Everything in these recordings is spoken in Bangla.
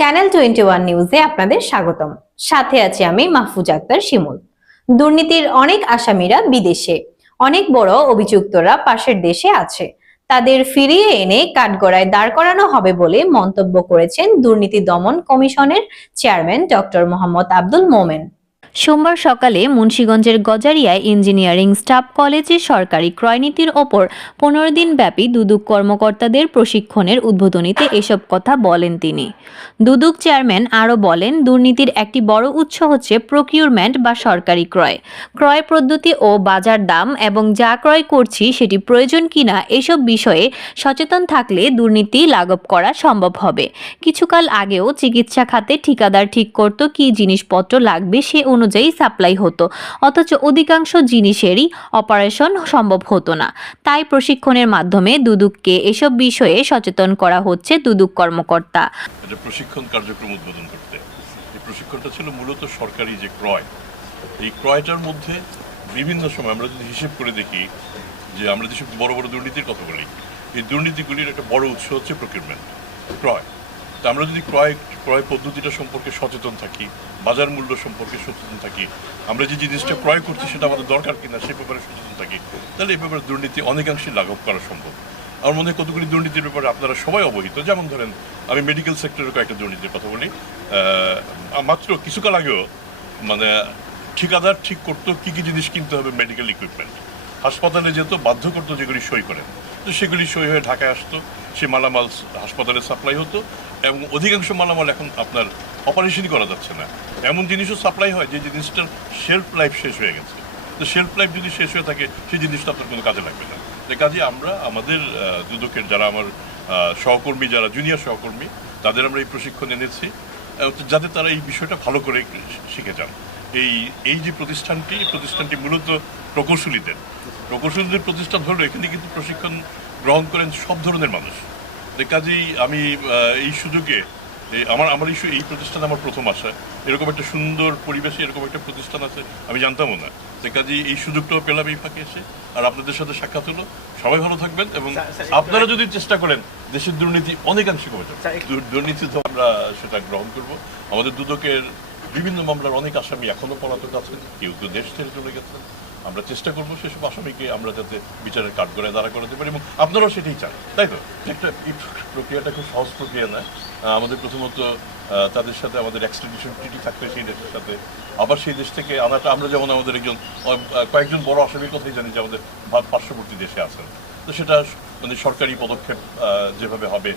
চ্যানেল টোয়েন্টি ওয়ান নিউজে আপনাদের স্বাগতম। সাথে আছি আমি মাহফুজ আক্তার শিমুল। দুর্নীতির অনেক আসামিরা বিদেশে। অনেক বড় অভিযুক্তরা পাশের দেশে আছে। তাদের ফিরিয়ে এনে কাঠগড়ায় দাঁড় করানো হবে বলে মন্তব্য করেছেন দুর্নীতি দমন কমিশনের চেয়ারম্যান ডক্টর মোহাম্মদ আব্দুল মোমেন। সোমবার সকালে মুন্সীগঞ্জের গজারিয়ায় ইঞ্জিনিয়ারিং স্টাফ কলেজে সরকারি ক্রয়নীতির ওপর পনেরো দিন ব্যাপী দুদক কর্মকর্তাদের প্রশিক্ষণের উদ্বোধনীতে এসব কথা বলেন তিনি। দুদক চেয়ারম্যান আরও বলেন, দুর্নীতির একটি বড় উৎস হচ্ছে প্রকিউরমেন্ট বা সরকারি ক্রয়। ক্রয় পদ্ধতি ও বাজার দাম এবং যা ক্রয় করছি সেটি প্রয়োজন কিনা এসব বিষয়ে সচেতন থাকলে দুর্নীতি লাঘব করা সম্ভব হবে। কিছুকাল আগেও চিকিৎসা খাতে ঠিকাদার ঠিক করত কি জিনিসপত্র লাগবে সে অনুযায়ী সাপ্লাই হতো। অথচ অধিকাংশ জিনিসেরই অপারেশন সম্ভব হতো না। তাই প্রশিক্ষণের মাধ্যমে দুদুককে এসব বিষয়ে সচেতন করা হচ্ছে দুদুক কর্মকর্তা। প্রশিক্ষণ কার্যক্রম উদ্বোধন করতে। এই প্রশিক্ষণটা ছিল মূলত সরকারি যে ক্রয়। এই ক্রয়টার মধ্যে বিভিন্ন সময় আমরা যদি হিসেব করে দেখি যে আমরা যেসব বড় বড় দুর্নীতির কথা বলি, এই দুর্নীতিগুলির একটা বড় উৎস হচ্ছে প্রকিউরমেন্ট ক্রয়। তা আমরা যদি ক্রয় ক্রয় পদ্ধতিটা সম্পর্কে সচেতন থাকি, বাজার মূল্য সম্পর্কে সচেতন থাকি। আমরা যে জিনিসটা ক্রয় করছি সেটা আমাদের দরকার কিনা সে ব্যাপারে সচেতন থাকি। তাহলে এই ব্যাপারে দুর্নীতি অনেকাংশে লাঘব করা সম্ভব। আমার মনে হয় কতগুলি দুর্নীতির ব্যাপারে আপনারা সবাই অবহিত। যেমন ধরেন, আমি মেডিকেল সেক্টরের কয়েকটা দুর্নীতির কথা বলি। মাত্র কিছুকাল আগেও মানে ঠিকাদার ঠিক করতো কী কী জিনিস কিনতে হবে মেডিকেল ইকুইপমেন্ট হাসপাতালে যেত বাধ্য করতো যেগুলি সই করেন। তো সেগুলি সই হয়ে ঢাকায় আসতো। সে মালামাল হাসপাতালে সাপ্লাই হতো এবং অধিকাংশ মালামাল এখন আপনার অপারেশনই করা যাচ্ছে না। এমন জিনিসও সাপ্লাই হয় যে জিনিসটার শেলফ লাইফ শেষ হয়ে গেছে। তো শেলফ লাইফ যদি শেষ হয়ে থাকে, সেই জিনিসটা আপনার কোনো কাজে লাগবে না। তো কাজে আমরা, আমাদের দুদকের যারা আমার সহকর্মী, যারা জুনিয়র সহকর্মী, তাদের আমরা এই প্রশিক্ষণ এনেছি। যাতে তারা এই বিষয়টা ভালো করে শিখে যান। এই এই যে প্রতিষ্ঠানটি প্রতিষ্ঠানটি মূলত প্রকৌশলীদের। প্রকৌশলীদের প্রতিষ্ঠান হলো এখানে কিন্তু প্রশিক্ষণ গ্রহণ করেন সব ধরনের মানুষ। কাজেই আমি এই সুযোগে আমার আমার এই এই প্রতিষ্ঠান আমার প্রথম আসা। এরকম একটা সুন্দর পরিবেশে এরকম একটা প্রতিষ্ঠান আছে আমি জানতামও না। তো কাজেই এই সুযোগটাও পেলাম এই ফাঁকে এসে। আর আপনাদের সাথে সাক্ষাৎ হলো। সবাই ভালো থাকবেন এবং আপনারা যদি চেষ্টা করেন দেশের দুর্নীতি অনেকাংশে কমে যাবে। দুর্নীতি তো আমরা সেটা গ্রহণ করব। আমাদের দুদকের বিভিন্ন মামলার অনেক আসামি এখনও পলাতক আছেন। কেউ কেউ দেশ ছেড়ে চলে গেছেন। আমরা চেষ্টা করব সেসব আসামিকে আমরা যাতে বিচারের কাঠগড়ায় দাঁড়া করাতে পারি এবং আপনারাও সেটাই চান, তাই তো? একটা এই প্রক্রিয়াটা খুব সহজ প্রক্রিয়া না। আমাদের প্রথমত তাদের সাথে আমাদের এক্সট্রাডিশন ট্রিটি থাকবে সেই দেশের সাথে। আবার সেই দেশ থেকে আনাটা, আমরা যেমন আমাদের একজন কয়েকজন বড় আসামির কথাই জানি যে আমাদের পার্শ্ববর্তী দেশে আছেন। তো সেটা মানে সরকারি পদক্ষেপ যেভাবে হবে,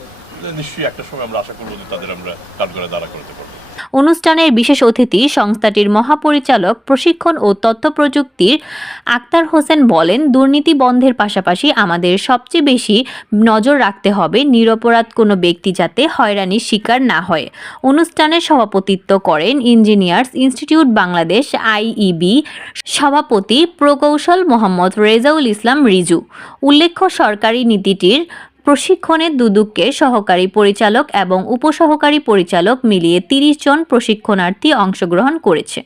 নিশ্চয়ই একটা সময় আমরা আশা করব যে তাদের আমরা কাঠগড়ায় দাঁড়া করতে পারব। অনুষ্ঠানের বিশেষ অতিথি সংস্থাটির মহাপরিচালক, প্রশিক্ষণ ও তথ্য প্রযুক্তির আক্তার হোসেন বলেন, দুর্নীতি বন্ধের পাশাপাশি আমাদের সবচেয়ে বেশি নজর রাখতে হবে নিরপরাধ কোনো ব্যক্তি যাতে হয়রানির শিকার না হয়। অনুষ্ঠানে সভাপতিত্ব করেন ইঞ্জিনিয়ার্স ইনস্টিটিউট বাংলাদেশ আইইবি সভাপতি প্রকৌশল মোহাম্মদ রেজাউল ইসলাম রিজু। উল্লেখ্য, সরকারি নীতিটির প্রশিক্ষণে দুদুককে সহকারী পরিচালক এবং উপসহকারী পরিচালক মিলিয়ে তিরিশ জন প্রশিক্ষণার্থী অংশগ্রহণ করেছে।